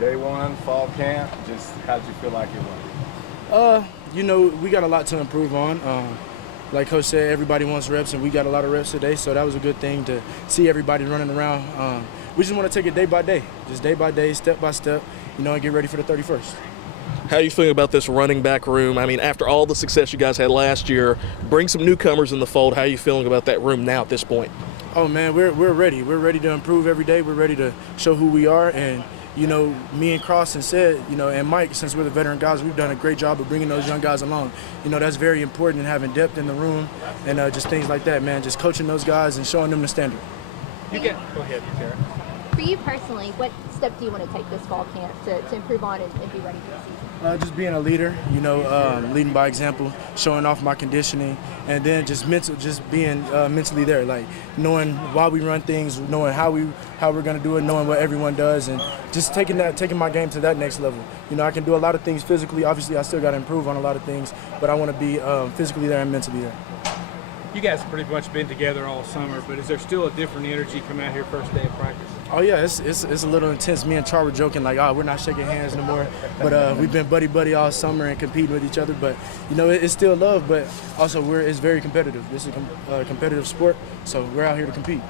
Day one, fall camp, just how did you feel like it went? We got a lot to improve on. Like Coach said, everybody wants reps, and we got a lot of reps today, so that was a good thing to see everybody running around. We just want to take it day by day, just day by day, step by step, and get ready for the 31st. How are you feeling about this running back room? I mean, after all the success you guys had last year, bring some newcomers in the fold. How are you feeling about that room now at this point? Oh, man, we're ready. We're ready to improve every day. We're ready to show who we are. And, me and Cross and said, and Mike, since we're the veteran guys, we've done a great job of bringing those young guys along. That's very important in having depth in the room and just things like that, man. Just coaching those guys and showing them the standard. Go ahead, Sarah. For you personally, what step do you want to take this fall camp to improve on and be ready for the season? Just being a leader, leading by example, showing off my conditioning, and then just being mentally there, like knowing why we run things, knowing how we're gonna do it, knowing what everyone does, and just taking my game to that next level. I can do a lot of things physically. Obviously, I still got to improve on a lot of things, but I want to be physically there and mentally there. You guys have pretty much been together all summer, but is there still a different energy coming out here first day of practice? Oh yeah, it's a little intense. Me and Char were joking like, we're not shaking hands no more. But we've been buddy all summer and competing with each other. But it's still love. But also it's very competitive. This is a competitive sport, so we're out here to compete.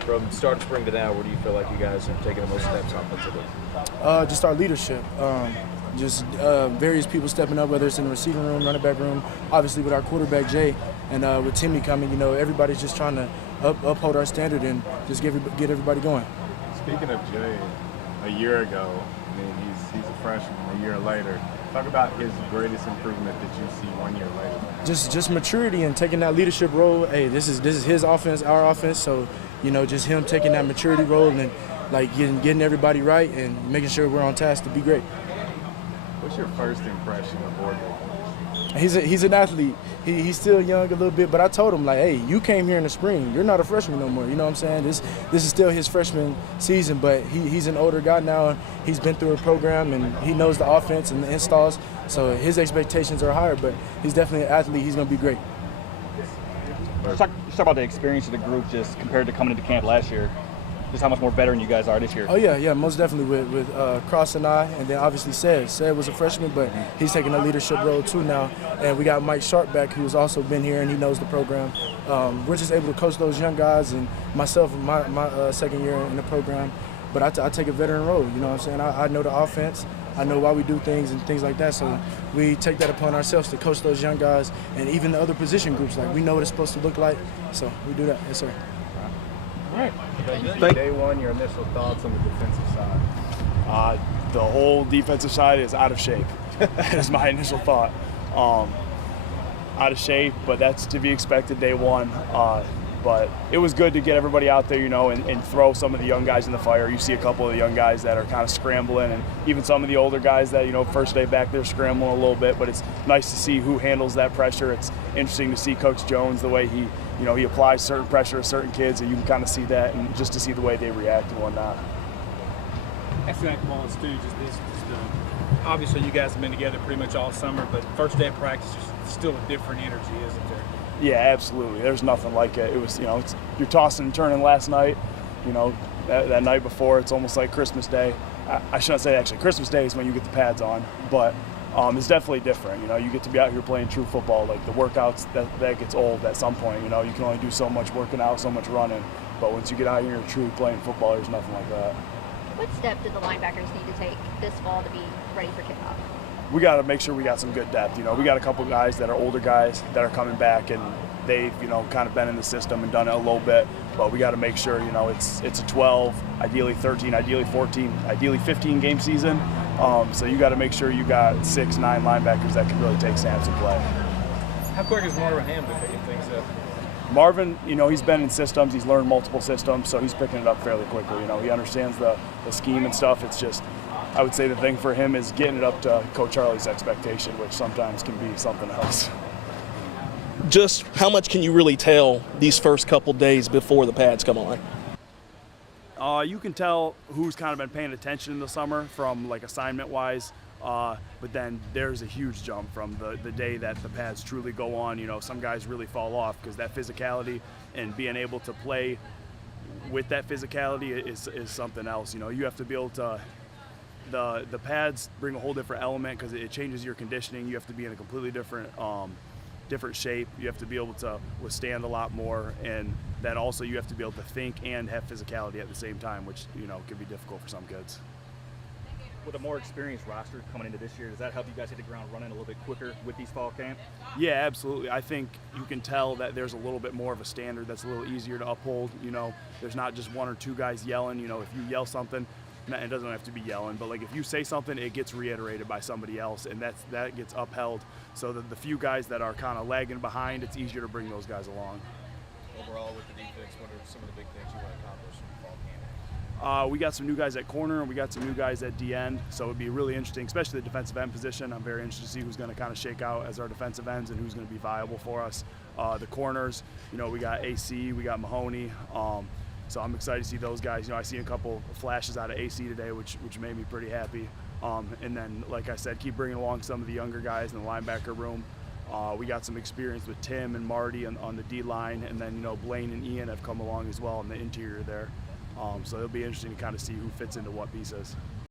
From start of spring to now, where do you feel like you guys are taking the most steps offensively? Just our leadership. Various people stepping up, whether it's in the receiving room, running back room, obviously with our quarterback Jay, and with Timmy coming, everybody's just trying to uphold our standard and just get everybody going. Speaking of Jay, a year ago, he's a freshman. A year later, talk about his greatest improvement that you see 1 year later. Just maturity and taking that leadership role. Hey, this is his offense, our offense. So just him taking that maturity role and like getting everybody right and making sure we're on task to be great. What's your first impression of Oregon? He's an athlete. He's still young a little bit, but I told him, like, hey, you came here in the spring. You're not a freshman no more. You know what I'm saying? This is still his freshman season, but he's an older guy now. He's been through a program, and he knows the offense and the installs, so his expectations are higher, but he's definitely an athlete. He's going to be great. Let's talk about the experience of the group just compared to coming into camp last year. Just how much more veteran you guys are this year. Oh, yeah, most definitely with Cross and I, and then obviously Sed. Sed was a freshman, but he's taking a leadership role too now. And we got Mike Sharp back, who's also been here, and he knows the program. We're just able to coach those young guys, and myself, my second year in the program. But I take a veteran role, you know what I'm saying? I know the offense. I know why we do things and things like that. So we take that upon ourselves to coach those young guys and even the other position groups. Like, we know what it's supposed to look like, so we do that. Yes, sir. All right. Day one, your initial thoughts on the defensive side? The whole defensive side is out of shape. That is my initial thought. Out of shape, but that's to be expected day one. But it was good to get everybody out there, and throw some of the young guys in the fire. You see a couple of the young guys that are kind of scrambling, and even some of the older guys that, first day back there scrambling a little bit. But it's nice to see who handles that pressure. It's interesting to see Coach Jones, the way he applies certain pressure to certain kids, and you can kind of see that, and just to see the way they react and whatnot. That's Zak Wallace too. Obviously, you guys have been together pretty much all summer, but first day of practice is still a different energy, isn't there? Yeah, absolutely. There's nothing like it. It was, you're tossing and turning last night. That night before, it's almost like Christmas Day. I shouldn't say actually. Christmas Day is when you get the pads on, but it's definitely different. You get to be out here playing true football. Like the workouts, that gets old at some point. You can only do so much working out, so much running. But once you get out here and truly playing football, there's nothing like that. What step do the linebackers need to take this fall to be ready for kickoff? We got to make sure we got some good depth. We got a couple guys that are older guys that are coming back, and they've kind of been in the system and done it a little bit. But we got to make sure it's a 12, ideally 13, ideally 14, ideally 15 game season. So you got to make sure you got 6, 9 linebackers that can really take snaps and play. How quick is Marvin Ham to picking things up? Marvin, he's been in systems. He's learned multiple systems, so he's picking it up fairly quickly. He understands the scheme and stuff. It's just, I would say the thing for him is getting it up to Coach Charlie's expectation, which sometimes can be something else. Just how much can you really tell these first couple days before the pads come on? You can tell who's kind of been paying attention in the summer from like assignment-wise, but then there's a huge jump from the day that the pads truly go on. Some guys really fall off because that physicality and being able to play with that physicality is something else. You have to be able to the pads bring a whole different element because it changes your conditioning. You have to be in a completely different shape. You have to be able to withstand a lot more, and then also you have to be able to think and have physicality at the same time, which can be difficult for some kids. With a more experienced roster coming into this year, does that help you guys hit the ground running a little bit quicker with these fall camps? Yeah, absolutely. I think you can tell that there's a little bit more of a standard that's a little easier to uphold. There's not just one or two guys yelling. If you yell something, it doesn't have to be yelling, but like if you say something, it gets reiterated by somebody else, and that gets upheld. So that the few guys that are kind of lagging behind, it's easier to bring those guys along. Overall, with the defense, what are some of the big things you want to accomplish in fall camp? We got some new guys at corner, and we got some new guys at D end, so it'd be really interesting, especially the defensive end position. I'm very interested to see who's going to kind of shake out as our defensive ends and who's going to be viable for us. The corners, we got AC, we got Mahoney, so I'm excited to see those guys. I see a couple flashes out of AC today, which made me pretty happy. And then, like I said, keep bringing along some of the younger guys in the linebacker room. We got some experience with Tim and Marty on the D line, and then Blaine and Ian have come along as well in the interior there. So it'll be interesting to kind of see who fits into what pieces.